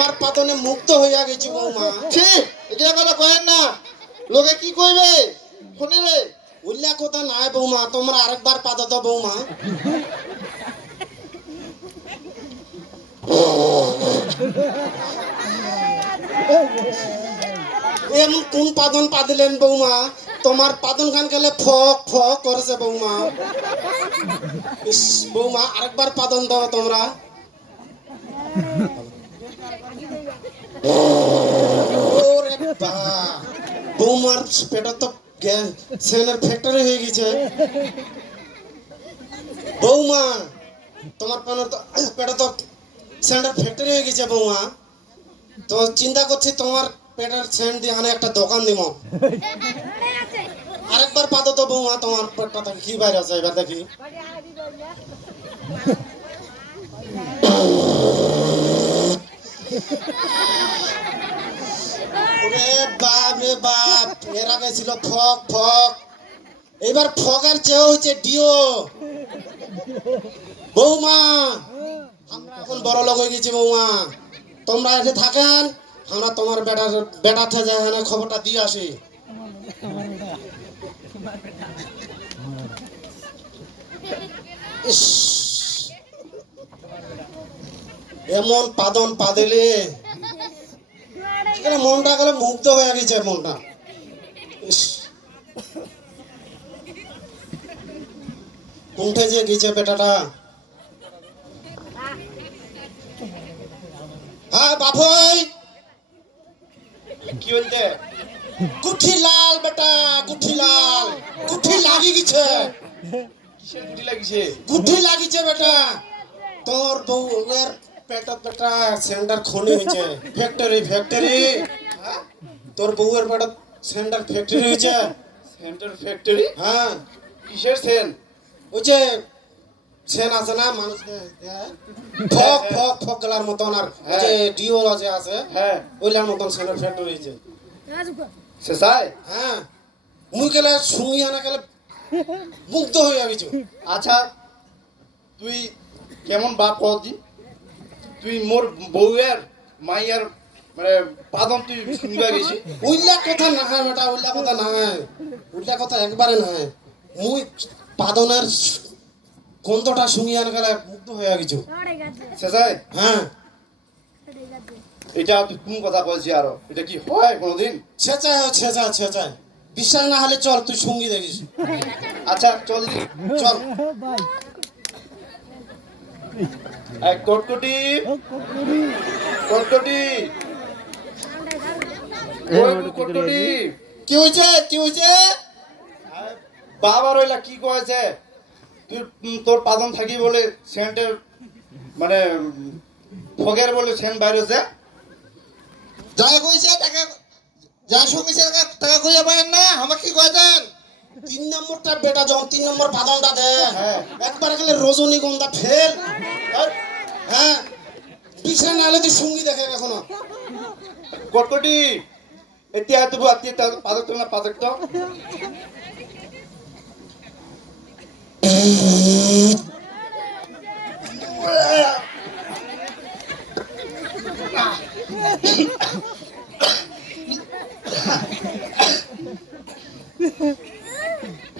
তোমার পাতনে মুক্ত হইয়া গেছি বৌমা। ঠিক এটা কথা কয়েন না, লোকে কি কইবে শুনিলে। উল্লা কথা নাই বৌমা, তোমরা আরেকবার পাদো তো বৌমা। এমন কোন পাদন পাদিলেন বৌমা? তোমার পাদন খান খেলে ফক ফক করেছে বৌমা। ইস, বৌমা আরেকবার পাদন দাও তোমরা। ওরে বা, বৌমার পেটে তো সেনের ফ্যাক্টরি হয়ে গেছে। বৌমা তোমার পেটে তো সেনের ফ্যাক্টরি হয়ে গেছে বৌমা। তো চিন্তা করছি তোমার পেটের সেন্ট দিয়ে হানে একটা দোকান দিব। আরেকবার পাতো তো বৌমা, তোমার পেটটা থেকে কি বাইরে আছে এবার দেখি। ওরে বাপ রে বাপ, এর আগে ছিল ফক ফক, এবার ফকের চেয়ে হচ্ছে ডিও। বৌমা আমরা এখন বড় লোক হয়ে গেছি বৌমা, তোমরা এসে থাকেন, আমরা তোমার বেটা থেকে এখানে খবরটা দিয়ে আসি। ইস, এমন পাদন পাদিলে মনটা গেলে মুগ্ধ হয়ে গেছে মনটা। ইস, কোনটা যে গেছে বেটাটা। হ্যাঁ বাবুই, কি বলতে? গুঠি লাল বেটা, গুঠি লাল, গুঠি লাগি গেছে। কিসের গুটি লাগিছে? গুঠি লাগিছে বেটা, তোর বউয়ের পেটা পেটা সেন্টার খনি হয়েছে, ফ্যাক্টরি ফ্যাক্টরি। তোর বউয়ের পেটা সেন্টার ফ্যাক্টরি হয়েছে। Centre factory? হ্যাঁ, কিসের সেন? ওই যে সেন আছে না মানুষ ফক ফক ফক গেলার মতন, আর ওই যে ডিও যে আছে হ্যাঁ ওইলার মতন সেন্টার ফ্যাক্টরি হয়েছে। শেষায়? হ্যাঁ, মুই গেলে শুনিয়া না গেলে মুগ্ধ হইয়া গেছো। আচ্ছা তুই কেমন বাপ কদি? তুই মোর বউয়ের মাইয়ার মানে পাদন তুই শুনবা গেছি? উল্লা কথা না হয় বেটা, উল্লা কথা না হয়, উল্লা কথা একবারে না হয়। মুই পাদনের গন্ধটা শুনিয়া না গেলে মুগ্ধ হইয়া গেছো। শেষায়? হ্যাঁ, এটা তুই কোন কথা বলছি আরো? এটা কি হয় কোনোদিন? ছেঁচায় ছেঁচায় ছেঁচায়, বিশ্বাস না হলে চল তুই সঙ্গী দেখিস। আচ্ছা চল চল। এক কটকটি কটকটি কটকটি। কি হয়েছে কি হয়েছে? বাবা রইলা কি কয়েছে? তুই তোর পাদন থাকি বলে সেন্টের মানে ফগের বলে সেন্ট বাইরে যে যা কইছে টাকা, যা শুনেছে টাকা কইয়া পারেন না, আমাকে কি কয়েছেন? 3 নম্বরটা বেটা যখন 3 নম্বর পাদনটা দে, হ্যাঁ। একবার গেলে রজনীগন্ধা ফেল। হ্যাঁ, পিছনে নাহলে তুই সঙ্গী দেখে এখনো। কটকটি এতিয়া তবু আত্মীয় পাদক তো না পাদক তো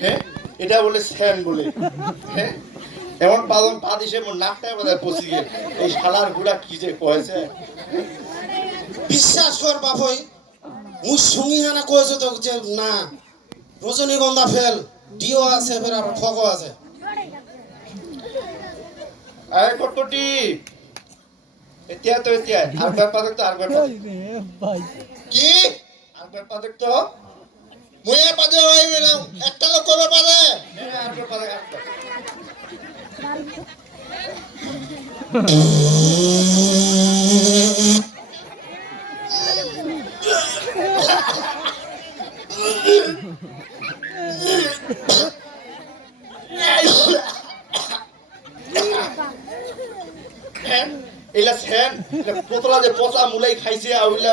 হ্যাঁ এটা বলে স্যান বলে। হ্যাঁ এমন পাদন পা দিছে মোর নাকটাই বোধহয় পচি গেল। এই শালার গুড়া কি যে কয়েছে। বিশ্বাস কর বাপই, মুই সঙ্গী হানা কয়েছে তো যে না রজনীগন্ধা ফেল, ডিও আছে ফের আবার ফগও আছে। আরে কটকটি এতিয়া তো এতিয়া আরবার পাদক তো আরবার কি আরবার পাদক তো মুয়ে পাদে হই গেলাম, একটা লোক কবে পাদে? আরবার পাদক আরবার এলা সেন পোতলা যে পচা মুলাই খাইছে আউলা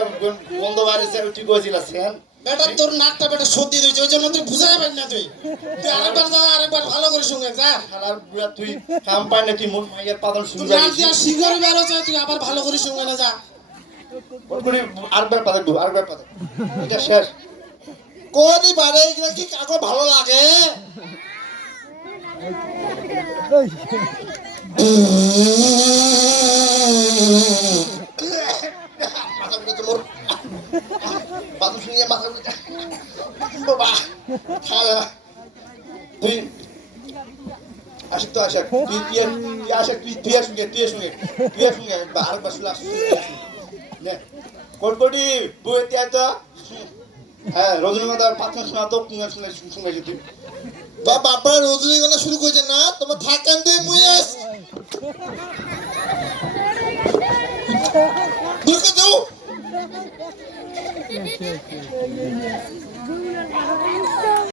বন্ধ বাড়িছে ঠিক হয়েছিল সেন। বেটা তোর নাকটা বেটা সর্দি দিয়েছে, ওই জন্য তুই বুঝাই পারি না। তুই তুই আরেকবার যা, আরেকবার ভালো করে শুনে যা। শালার বুড়া তুই কাম পাই না, তুই মোর মাইয়ের পাদন তুই শুনবা নাক গেছিস। দিয়া শিগরে বের হচ্ছে, তুই আবার ভালো করে শুনে না যা। কটকটি আরেকবার পাঠাবো আরেকবার পাঠাবো এটা শেষ কোনই বারে এগুলো কি কাকো ভালো লাগে মাথা ঘুরে তোর বাথরুম শুনিয়ে মাথা ঘুরে বাবা খাওয়া যাবে তুই আশিক তো আশাক তুই আশাক তুই সঙ্গে আরেকবার শুনে আসছিস নে কটকটি বই এতিয়া তো হ্যাঁ রজনীগন্ধার পাঁচ শোনা তো শুনেছি তুই বাবা আপনারা রজনীগন্ধা শুরু করেছেন না তোমার থাকেন তুই মুই আস দূর করে দাও